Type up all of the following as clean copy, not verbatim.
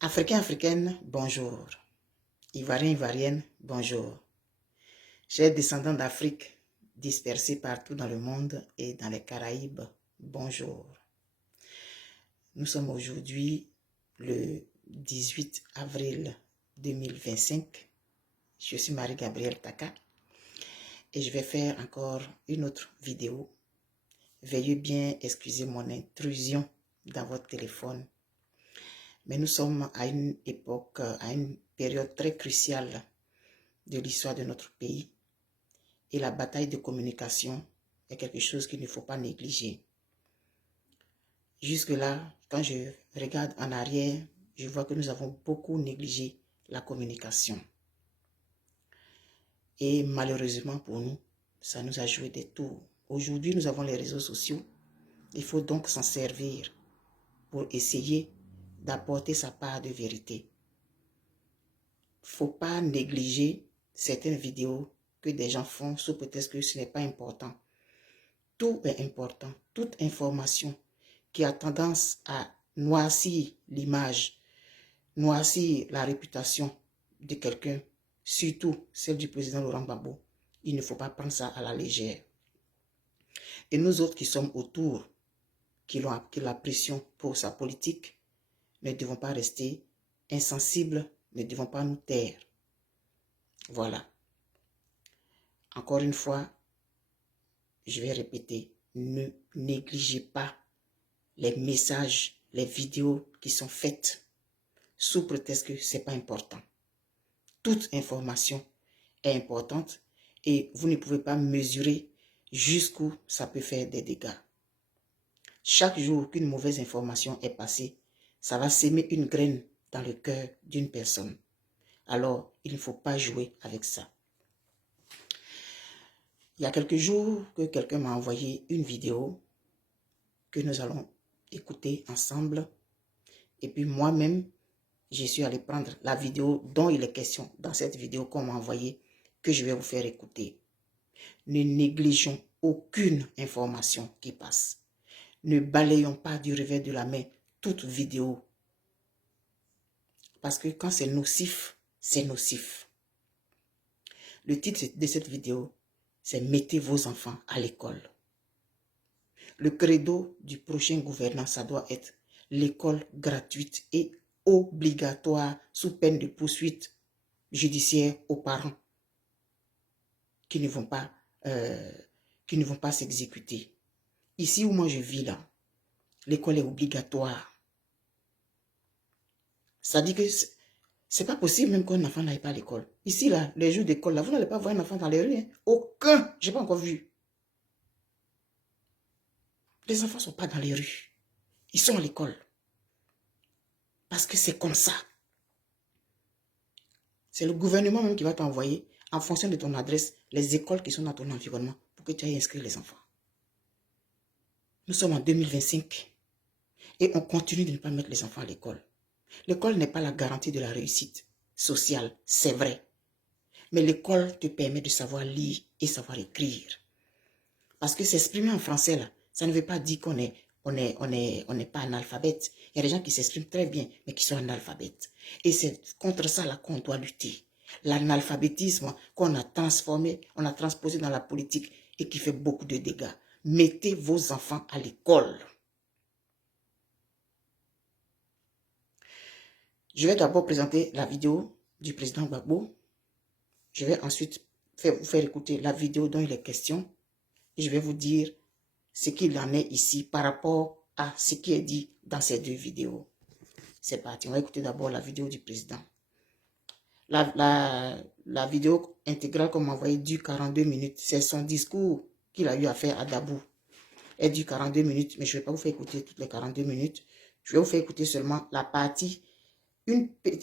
Africains, Africaines, bonjour. Ivoiriens, Ivoiriennes, bonjour. Chers descendants d'Afrique dispersés partout dans le monde et dans les Caraïbes, bonjour. Nous sommes aujourd'hui le 18 avril 2025. Je suis Marie-Gabrielle Taka et je vais faire encore une autre vidéo. Veuillez bien excuser mon intrusion dans votre téléphone. Mais nous sommes à une époque, à une période très cruciale de l'histoire de notre pays. Et la bataille de communication est quelque chose qu'il ne faut pas négliger. Jusque-là, quand je regarde en arrière, je vois que nous avons beaucoup négligé la communication. Et malheureusement pour nous, ça nous a joué des tours. Aujourd'hui, nous avons les réseaux sociaux. Il faut donc s'en servir pour essayer d'apporter sa part de vérité. Il ne faut pas négliger certaines vidéos que des gens font sous prétexte que ce n'est pas important. Tout est important. Toute information qui a tendance à noircir l'image, noircir la réputation de quelqu'un, surtout celle du président Laurent Gbagbo, il ne faut pas prendre ça à la légère. Et nous autres qui sommes autour, qui l'apprécions pour sa politique, ne devons pas rester insensibles, ne devons pas nous taire. Voilà. Encore une fois, je vais répéter, ne négligez pas les messages, les vidéos qui sont faites sous prétexte que ce n'est pas important. Toute information est importante et vous ne pouvez pas mesurer jusqu'où ça peut faire des dégâts. Chaque jour qu'une mauvaise information est passée, ça va s'aimer une graine dans le cœur d'une personne. Alors, il ne faut pas jouer avec ça. Il y a quelques jours que quelqu'un m'a envoyé une vidéo que nous allons écouter ensemble. Et puis moi-même, je suis allé prendre la vidéo dont il est question dans cette vidéo qu'on m'a envoyée, que je vais vous faire écouter. Ne négligeons aucune information qui passe. Ne balayons pas du revers de la main toute vidéo. Parce que quand c'est nocif, c'est nocif. Le titre de cette vidéo, c'est « Mettez vos enfants à l'école ». Le credo du prochain gouvernant, ça doit être l'école gratuite et obligatoire sous peine de poursuite judiciaire aux parents qui ne vont pas s'exécuter. Ici où moi je vis là, l'école est obligatoire. Ça dit que c'est pas possible même qu'un enfant n'aille pas à l'école. Ici là, les jours d'école là, vous n'allez pas voir un enfant dans les rues. Hein? Aucun, je n'ai pas encore vu. Les enfants ne sont pas dans les rues. Ils sont à l'école. Parce que c'est comme ça. C'est le gouvernement même qui va t'envoyer, en fonction de ton adresse, les écoles qui sont dans ton environnement pour que tu ailles inscrire les enfants. Nous sommes en 2025 et on continue de ne pas mettre les enfants à l'école. L'école n'est pas la garantie de la réussite sociale, c'est vrai. Mais l'école te permet de savoir lire et savoir écrire. Parce que s'exprimer en français, là, ça ne veut pas dire qu'on n'est pas analphabète. Il y a des gens qui s'expriment très bien, mais qui sont analphabètes. Et c'est contre ça là qu'on doit lutter. L'analphabétisme qu'on a transformé, on a transposé dans la politique et qui fait beaucoup de dégâts. Mettez vos enfants à l'école. Je vais d'abord présenter la vidéo du président Gbagbo. Je vais ensuite vous faire écouter la vidéo dont il est question. Et je vais vous dire ce qu'il en est ici par rapport à ce qui est dit dans ces deux vidéos. C'est parti, on va écouter d'abord la vidéo du président. La vidéo intégrale qu'on m'a envoyée dure 42 minutes. C'est son discours qu'il a eu à faire à Dabou. Elle dure 42 minutes, mais je ne vais pas vous faire écouter toutes les 42 minutes. Je vais vous faire écouter seulement la partie,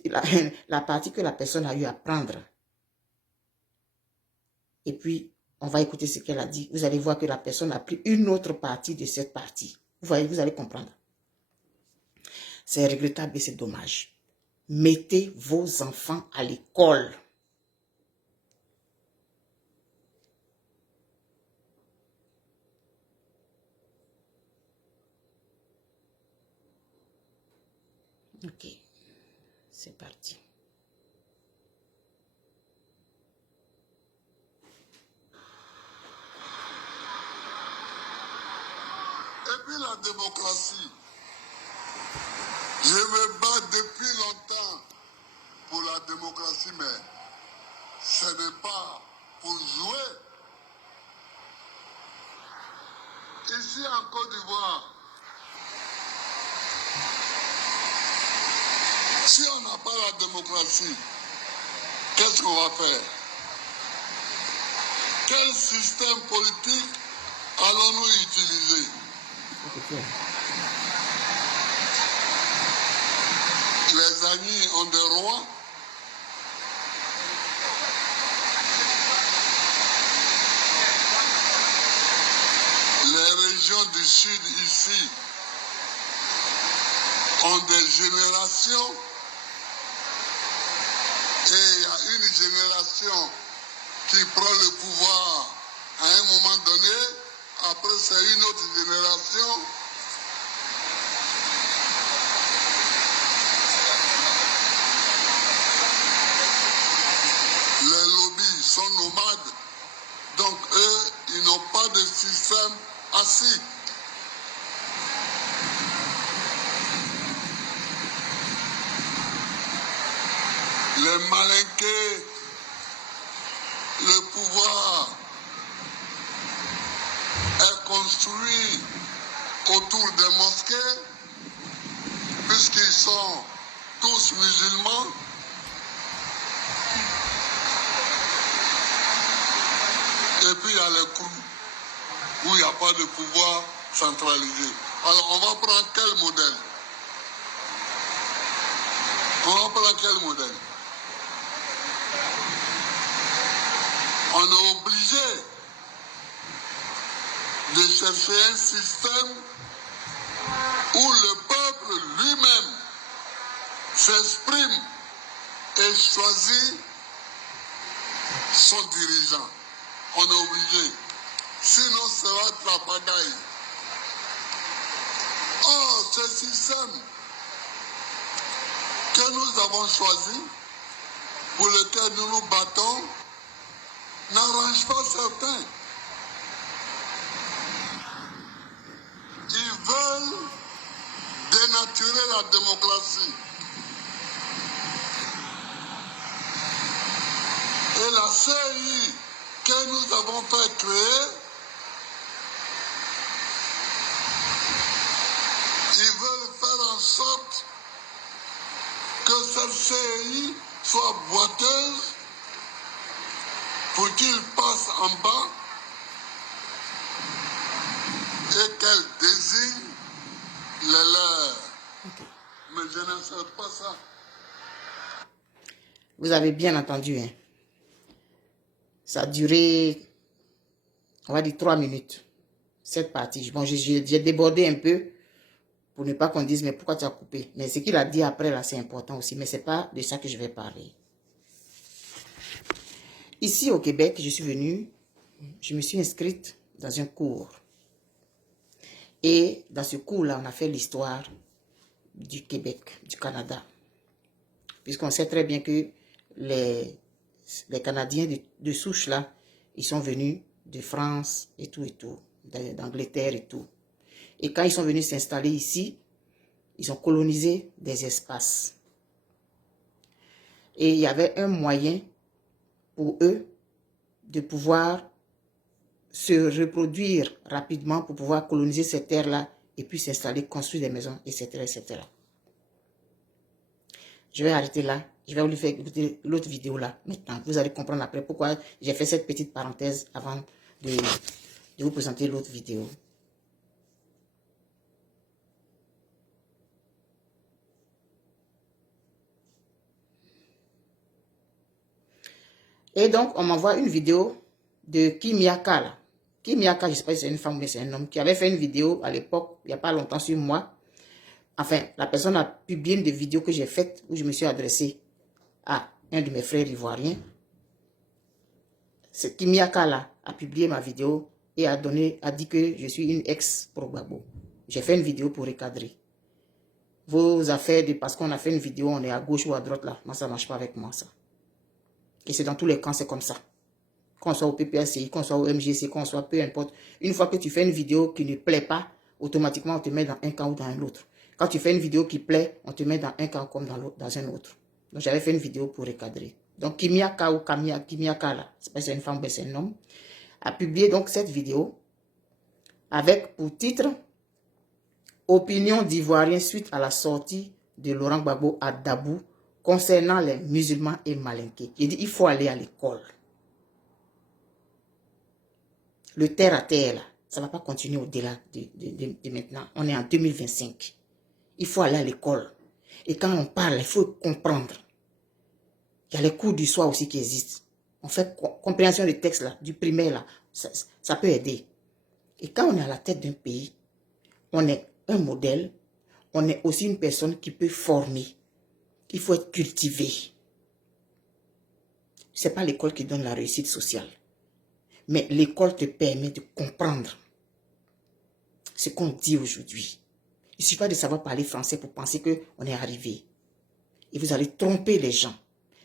la partie que la personne a eu à prendre. Et puis, on va écouter ce qu'elle a dit. Vous allez voir que la personne a pris une autre partie de cette partie. Vous voyez, vous allez comprendre. C'est regrettable et c'est dommage. Mettez vos enfants à l'école. Ok. C'est parti. Et puis la démocratie. Je me bats depuis longtemps pour la démocratie, mais ce n'est pas pour jouer. Ici en Côte d'Ivoire, si on n'a pas la démocratie, qu'est-ce qu'on va faire? Quel système politique allons-nous utiliser? Les amis ont des rois. Les régions du sud ici ont des générations. Et il y a une génération qui prend le pouvoir à un moment donné. Après, c'est une autre génération. Les lobbies sont nomades. Donc, eux, ils n'ont pas de système assis. Les malinqués, le pouvoir est construit autour des mosquées, puisqu'ils sont tous musulmans. Et puis il y a les crews, où il n'y a pas de pouvoir centralisé. Alors on va prendre quel modèle? On va prendre quel modèle? On est obligé de chercher un système où le peuple lui-même s'exprime et choisit son dirigeant. On est obligé. Sinon, ça va être la pagaille. Or, ce système que nous avons choisi, pour lequel nous nous battons, n'arrange pas certains. Ils veulent dénaturer la démocratie. Et la CI que nous avons fait créer, ils veulent faire en sorte que cette CI soit boiteuse pour qu'il passe en bas et qu'elle désigne les leurs. Mais je ne sais pas ça. Vous avez bien entendu, hein? Ça a duré, on va dire 3 minutes, cette partie. Bon, j'ai débordé un peu pour ne pas qu'on dise, mais pourquoi tu as coupé? Mais ce qu'il a dit après, là, c'est important aussi. Mais ce n'est pas de ça que je vais parler. Ici, au Québec, je suis venue, je me suis inscrite dans un cours. Et dans ce cours-là, on a fait l'histoire du Québec, du Canada. Puisqu'on sait très bien que les Canadiens de souche là, ils sont venus de France et tout, d'Angleterre et tout. Et quand ils sont venus s'installer ici, ils ont colonisé des espaces. Et il y avait un moyen pour eux de pouvoir se reproduire rapidement pour pouvoir coloniser ces terres-là et puis s'installer, construire des maisons, etc., etc. Je vais arrêter là. Je vais vous faire écouter l'autre vidéo là maintenant. Vous allez comprendre après pourquoi j'ai fait cette petite parenthèse avant de vous présenter l'autre vidéo. Et donc, on m'envoie une vidéo de Kimiaka là. Kimiaka, je ne sais pas si c'est une femme ou c'est un homme, qui avait fait une vidéo à l'époque, il n'y a pas longtemps sur moi. Enfin, la personne a publié une des vidéos que j'ai faites où je me suis adressé à un de mes frères ivoiriens. Ce Kimiaka là a publié ma vidéo et a dit que je suis une ex-Progbagbo. J'ai fait une vidéo pour recadrer. vos affaires de parce qu'on a fait une vidéo, on est à gauche ou à droite là. Moi, ça ne marche pas avec moi, ça. Et c'est dans tous les camps, c'est comme ça. Qu'on soit au PPACI, qu'on soit au MGC, qu'on soit peu importe. Une fois que tu fais une vidéo qui ne plaît pas, automatiquement, on te met dans un camp ou dans un autre. Quand tu fais une vidéo qui plaît, on te met dans un camp comme dans un autre. Donc, j'avais fait une vidéo pour recadrer. Donc, Kimiaka ou Kimiaka, là, c'est pas si c'est une femme ou c'est un homme, a publié donc cette vidéo avec pour titre « Opinion d'Ivoirien suite à la sortie de Laurent Gbagbo à Dabou concernant les musulmans et malinqués ». Il dit « Il faut aller à l'école ». Le terre à terre, là, ça ne va pas continuer au-delà de maintenant. On est en 2025. Il faut aller à l'école. Et quand on parle, il faut comprendre. Il y a les cours du soir aussi qui existent. On fait compréhension des textes, là, du primaire, là. Ça peut aider. Et quand on est à la tête d'un pays, on est un modèle, on est aussi une personne qui peut former. Il faut être cultivé. Ce n'est pas l'école qui donne la réussite sociale. Mais l'école te permet de comprendre ce qu'on dit aujourd'hui. Il ne suffit pas de savoir parler français pour penser qu'on est arrivé. Et vous allez tromper les gens.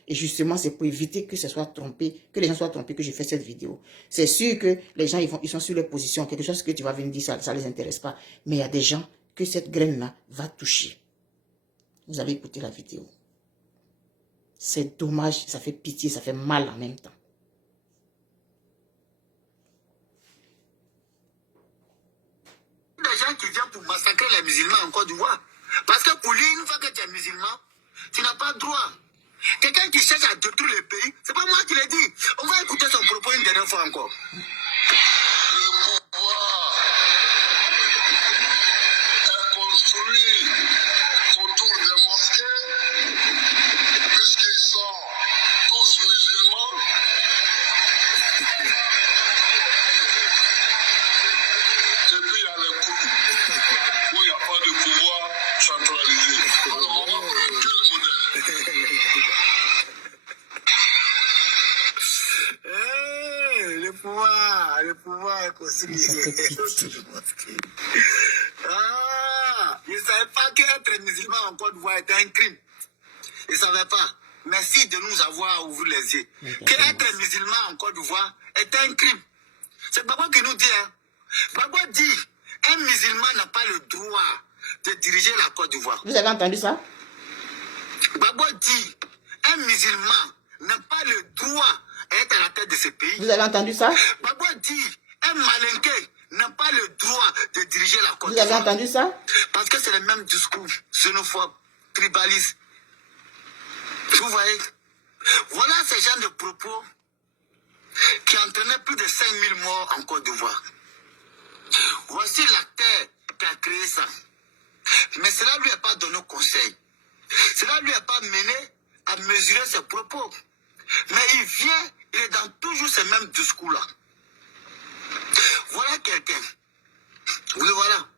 Et justement, c'est pour éviter que ce soit trompé, que les gens soient trompés que je fais cette vidéo. C'est sûr que les gens, ils sont sur leur position. Quelque chose que tu vas venir dire, ça ne les intéresse pas. Mais il y a des gens que cette graine-là va toucher. Vous allez écouter la vidéo. C'est dommage, ça fait pitié, ça fait mal en même temps. Des gens qui viennent pour massacrer les musulmans en Côte d'Ivoire. Parce que pour lui, une fois que tu es musulman, tu n'as pas droit. Quelqu'un qui cherche à détruire le pays, c'est pas moi qui l'ai dit. On va écouter son propos une dernière fois encore. Le pouvoir est construit autour des mosquées, puisqu'ils sont tous musulmans. Et puis il y a les coups où il n'y a pas de pouvoir centralisé. Alors on va prendre quel modèle? Le pouvoir est construit autour des mosquées. Ah, je ne savais pas qu'être musulman en Côte d'Ivoire était un crime. Je ne savais pas. Merci de nous avoir ouvert les yeux. Qu'être musulman en Côte d'Ivoire est un crime. C'est Gbagbo qui nous dit. Hein. Gbagbo dit, un musulman n'a pas le droit de diriger la Côte d'Ivoire. Vous avez entendu ça? Gbagbo dit, un musulman n'a pas le droit d'être à la tête de ce pays. Vous avez entendu ça? Gbagbo dit, un malinqué n'a pas le droit de diriger la Côte Vous d'Ivoire. avez entendu ça? Parce que c'est le même discours, xénophobe, tribaliste. Vous voyez? Voilà ce genre de propos qui entraînait plus de 5000 morts en Côte d'Ivoire. Voici l'acteur qui a créé ça. Mais cela ne lui a pas donné conseil. Cela ne lui a pas mené à mesurer ses propos. Mais il est dans toujours ce même discours-là. Voilà quelqu'un. Vous le voilà.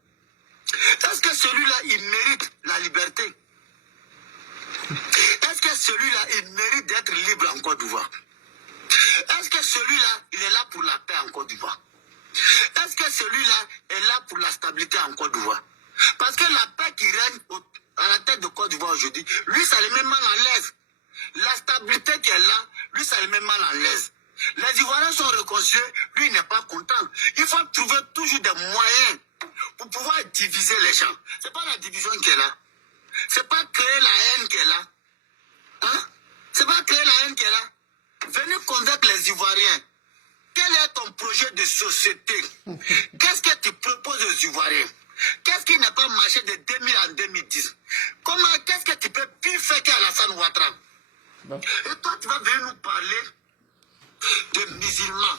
Est-ce que celui-là, il mérite la liberté? Est-ce que celui-là, il mérite d'être libre en Côte d'Ivoire? Est-ce que celui-là, il est là pour la paix en Côte d'Ivoire? Est-ce que celui-là est là pour la stabilité en Côte d'Ivoire? Parce que la paix qui règne à la tête de Côte d'Ivoire aujourd'hui, lui, ça le met mal en l'aise. La stabilité qui est là, lui, ça le met mal en l'aise. Les Ivoiriens sont réconciliés, lui, il n'est pas content. Il faut trouver toujours des moyens pour pouvoir diviser les gens. Ce n'est pas la division qui est là. Ce n'est pas créer la haine qui est là. Hein? Ce n'est pas créer la haine qui est là. Venez convaincre les Ivoiriens. Quel est ton projet de société? Qu'est-ce que tu proposes aux Ivoiriens? Qu'est-ce qui n'a pas marché de 2000 en 2010? Qu'est-ce que tu peux plus faire qu'Alassane Ouattara? Bon. Et toi, tu vas venir nous parler de musulmans.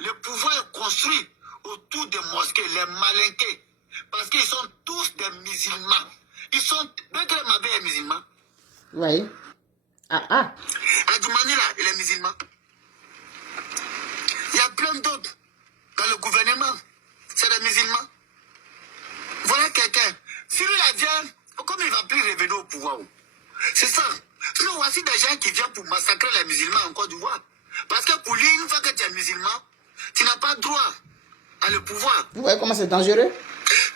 Le pouvoir est construit autour des mosquées, les malinqués. Parce qu'ils sont tous des musulmans. Ils sont... Bekele Mabé est musulman. Oui. Ah. Adjoumani, là, il est musulman. Il y a plein d'autres dans le gouvernement. C'est des musulmans. Voilà quelqu'un. Si lui la vient, comme il ne va plus revenir au pouvoir. C'est ça. Sinon, voici des gens qui viennent pour massacrer les musulmans en Côte d'Ivoire. Parce que pour lui, une fois que tu es musulman, tu n'as pas droit à le pouvoir. Vous voyez comment c'est dangereux?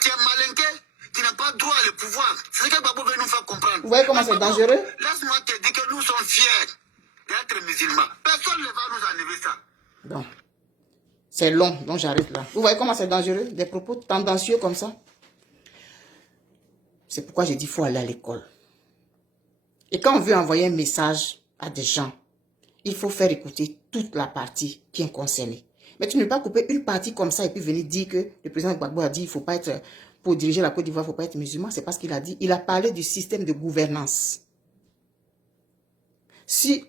Tu es malinqué, tu n'as pas droit au pouvoir. C'est ce que Babo veut nous faire comprendre. Vous voyez comment c'est dangereux? Laisse-moi te dire que nous sommes fiers d'être musulmans. Personne ne va nous enlever ça. Donc, c'est long, donc j'arrête là. Vous voyez comment c'est dangereux? Des propos tendancieux comme ça. C'est pourquoi j'ai dit qu'il faut aller à l'école. Et quand on veut envoyer un message à des gens, il faut faire écouter toute la partie qui est concernée. Mais tu ne peux pas couper une partie comme ça et puis venir dire que le président Gbagbo a dit qu'il ne faut pas être, pour diriger la Côte d'Ivoire, il ne faut pas être musulman. C'est parce qu'il a dit, il a parlé du système de gouvernance. Si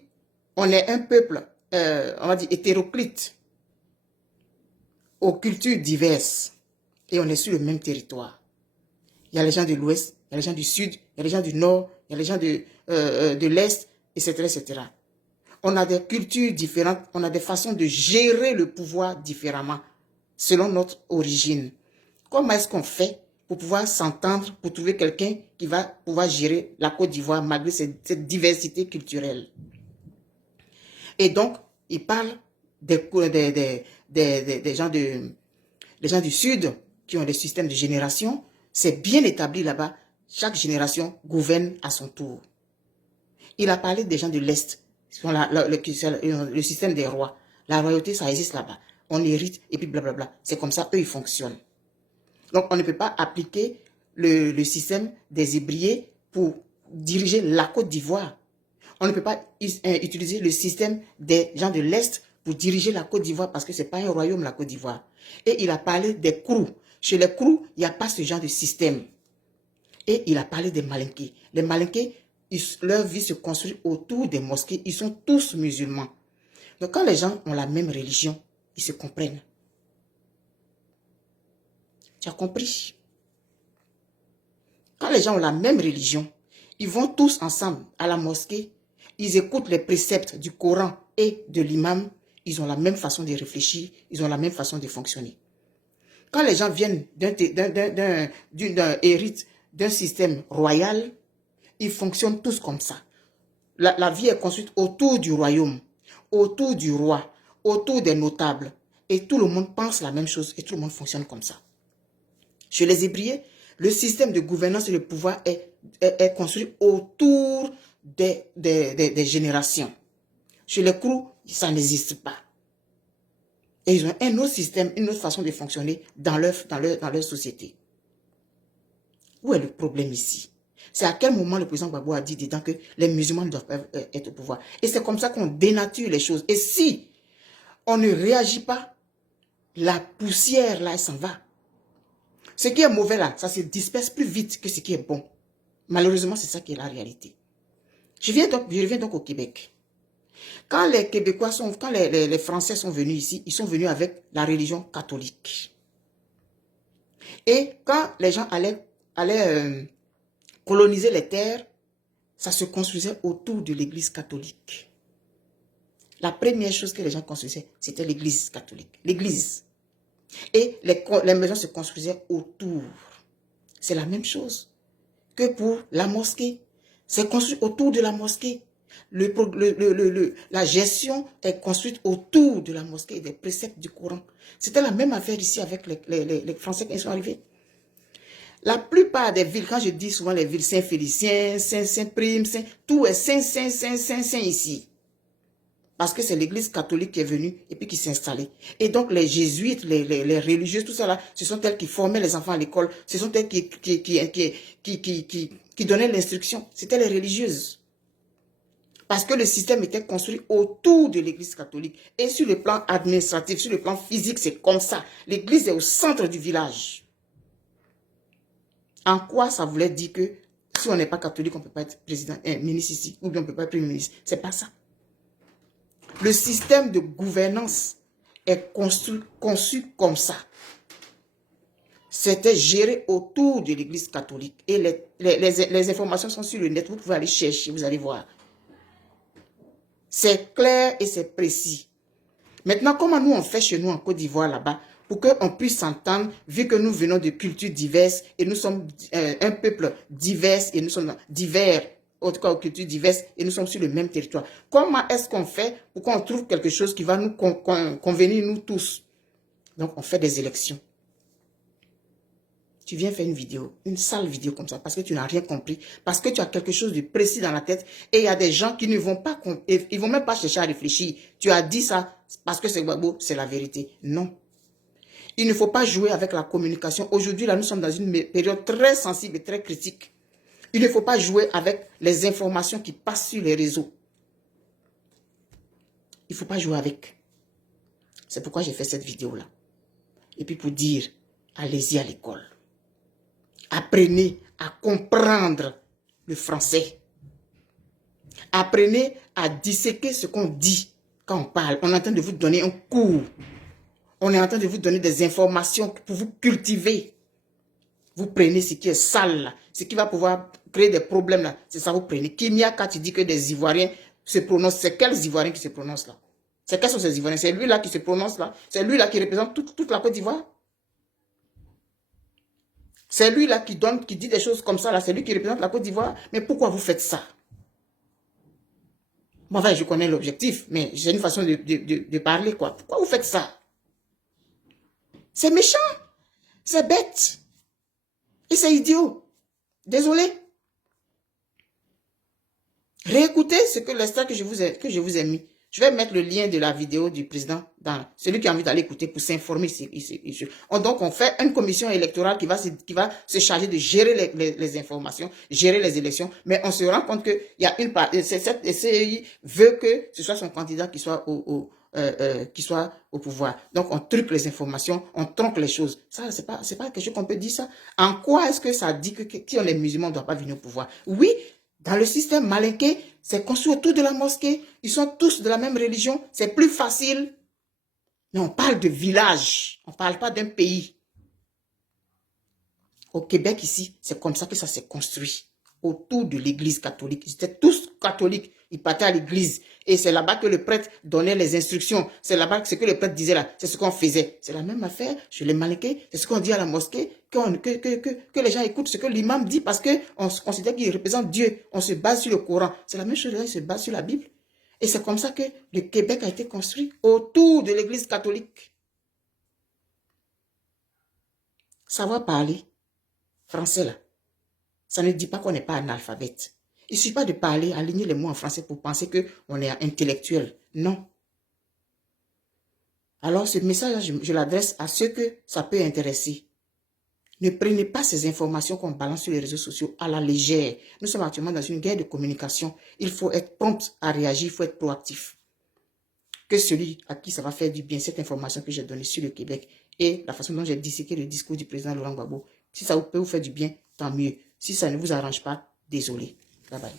on est un peuple, on va dire hétéroclite, aux cultures diverses, et on est sur le même territoire, il y a les gens de l'Ouest, il y a les gens du Sud, il y a les gens du Nord, il y a les gens de l'Est, etc., etc. On a des cultures différentes, on a des façons de gérer le pouvoir différemment, selon notre origine. Comment est-ce qu'on fait pour pouvoir s'entendre, pour trouver quelqu'un qui va pouvoir gérer la Côte d'Ivoire malgré cette diversité culturelle? Et donc, il parle des gens du Sud qui ont des systèmes de génération. C'est bien établi là-bas. Chaque génération gouverne à son tour. Il a parlé des gens de l'Est, le système des rois. La royauté, ça existe là-bas. On hérite et puis blablabla. C'est comme ça, eux, ils fonctionnent. Donc, on ne peut pas appliquer le système des Hébriers pour diriger la Côte d'Ivoire. On ne peut pas utiliser le système des gens de l'Est pour diriger la Côte d'Ivoire parce que ce n'est pas un royaume, la Côte d'Ivoire. Et il a parlé des Krous. Chez les Krous, il n'y a pas ce genre de système. Et il a parlé des Malinqués. Les Malinqués, leur vie se construit autour des mosquées. Ils sont tous musulmans. Donc quand les gens ont la même religion, ils se comprennent. Tu as compris? Quand les gens ont la même religion, ils vont tous ensemble à la mosquée. Ils écoutent les préceptes du Coran et de l'imam. Ils ont la même façon de réfléchir. Ils ont la même façon de fonctionner. Quand les gens viennent héritent d'un système royal, ils fonctionnent tous comme ça. La vie est construite autour du royaume, autour du roi, autour des notables. Et tout le monde pense la même chose et tout le monde fonctionne comme ça. Chez les Hébriers, le système de gouvernance et de pouvoir est construit autour des générations. Chez les Krous, ça n'existe pas. Et ils ont un autre système, une autre façon de fonctionner dans leur société. Où est le problème ici? C'est à quel moment le président Gbagbo a dit dedans que les musulmans ne doivent pas être au pouvoir. Et c'est comme ça qu'on dénature les choses. Et si on ne réagit pas, la poussière là, elle s'en va. Ce qui est mauvais là, ça se disperse plus vite que ce qui est bon. Malheureusement, c'est ça qui est la réalité. Je reviens donc au Québec. Quand les Québécois quand les Français sont venus ici, ils sont venus avec la religion catholique. Et quand les gens allaient coloniser les terres, ça se construisait autour de l'église catholique. La première chose que les gens construisaient, c'était l'église catholique. L'église. Et les maisons se construisaient autour. C'est la même chose que pour la mosquée. C'est construit autour de la mosquée. La gestion est construite autour de la mosquée et des préceptes du Coran. C'était la même affaire ici avec les Français qui sont arrivés. La plupart des villes, quand je dis souvent les villes Saint-Félicien, Saint-Prime, tout est Saint ici. Parce que c'est l'église catholique qui est venue et puis qui s'est installée. Et donc les jésuites, les religieuses, tout ça là, ce sont elles qui formaient les enfants à l'école. Ce sont elles qui donnaient l'instruction. C'était les religieuses. Parce que le système était construit autour de l'église catholique. Et sur le plan administratif, sur le plan physique, c'est comme ça. L'église est au centre du village. En quoi ça voulait dire que si on n'est pas catholique, on ne peut pas être président, ministre ici, ou bien on ne peut pas être premier ministre. C'est pas ça. Le système de gouvernance est conçu comme ça. C'était géré autour de l'église catholique. Et les informations sont sur le net. Vous pouvez aller chercher, vous allez voir. C'est clair et c'est précis. Maintenant, comment nous on fait chez nous en Côte d'Ivoire là-bas pour qu'on puisse s'entendre, vu que nous venons de cultures diverses et nous sommes un peuple divers et nous sommes divers, en tout cas aux cultures diverses et nous sommes sur le même territoire. Comment est-ce qu'on fait pour qu'on trouve quelque chose qui va nous convenir nous tous? Donc, on fait des élections. Tu viens faire une vidéo, une sale vidéo comme ça, parce que tu n'as rien compris, parce que tu as quelque chose de précis dans la tête, et il y a des gens qui ne vont pas, ils vont même pas chercher à réfléchir. Tu as dit ça parce que c'est Gbagbo, c'est la vérité. Non. Il ne faut pas jouer avec la communication. Aujourd'hui, là, nous sommes dans une période très sensible et très critique. Il ne faut pas jouer avec les informations qui passent sur les réseaux. Il ne faut pas jouer avec. C'est pourquoi j'ai fait cette vidéo-là. Et puis pour dire, allez-y à l'école. Apprenez à comprendre le français. Apprenez à disséquer ce qu'on dit quand on parle. On est en train de vous donner un cours. On est en train de vous donner des informations pour vous cultiver. Vous prenez ce qui est sale, là, ce qui va pouvoir créer des problèmes. Là. C'est ça, vous prenez. Kimia, quand tu dis que des Ivoiriens se prononcent, c'est quels Ivoiriens qui se prononcent là? C'est quels sont ces Ivoiriens? C'est lui là qui se prononce là? C'est lui là qui représente toute la Côte d'Ivoire? C'est lui là qui dit des choses comme ça là? C'est lui qui représente la Côte d'Ivoire? Mais pourquoi vous faites ça? Moi, enfin, je connais l'objectif, mais j'ai une façon de parler, quoi. Pourquoi vous faites ça? C'est méchant. C'est bête. Et c'est idiot. Désolé. Réécoutez ce que l'extrait que je vous ai mis. Je vais mettre le lien de la vidéo du président dans celui qui a envie d'aller écouter pour s'informer. Donc, on fait une commission électorale qui va se charger de gérer les informations, gérer les élections. Mais on se rend compte qu'il y a une part, cette CEI veut que ce soit son candidat qui soit au pouvoir. Donc, on truque les informations, on tronque les choses. Ça, c'est pas quelque chose qu'on peut dire ça. En quoi est-ce que ça dit que si on est musulman, on ne doit pas venir au pouvoir? Oui, dans le système malinqué, c'est construit autour de la mosquée. Ils sont tous de la même religion. C'est plus facile. Mais on parle de village. On ne parle pas d'un pays. Au Québec, ici, c'est comme ça que ça s'est construit. Autour de l'église catholique. Ils étaient tous catholiques. Ils partaient à l'église. Et c'est là-bas que le prêtre donnait les instructions. C'est là-bas que ce que le prêtre disait là. C'est ce qu'on faisait. C'est la même affaire chez les malinqués. C'est ce qu'on dit à la mosquée. Que les gens écoutent ce que l'imam dit parce qu'on considère qu'il représente Dieu. On se base sur le Coran. C'est la même chose. Ils se basent sur la Bible. Et c'est comme ça que le Québec a été construit autour de l'église catholique. Savoir parler français là. Ça ne dit pas qu'on n'est pas analphabète. Il ne suffit pas de parler, aligner les mots en français pour penser qu'on est intellectuel. Non. Alors, ce message, je l'adresse à ceux que ça peut intéresser. Ne prenez pas ces informations qu'on balance sur les réseaux sociaux à la légère. Nous sommes actuellement dans une guerre de communication. Il faut être prompt à réagir, il faut être proactif. Que celui à qui ça va faire du bien, cette information que j'ai donnée sur le Québec et la façon dont j'ai disséqué le discours du président Laurent Gbagbo, si ça peut vous faire du bien, tant mieux. Si ça ne vous arrange pas, désolé. Bye bye.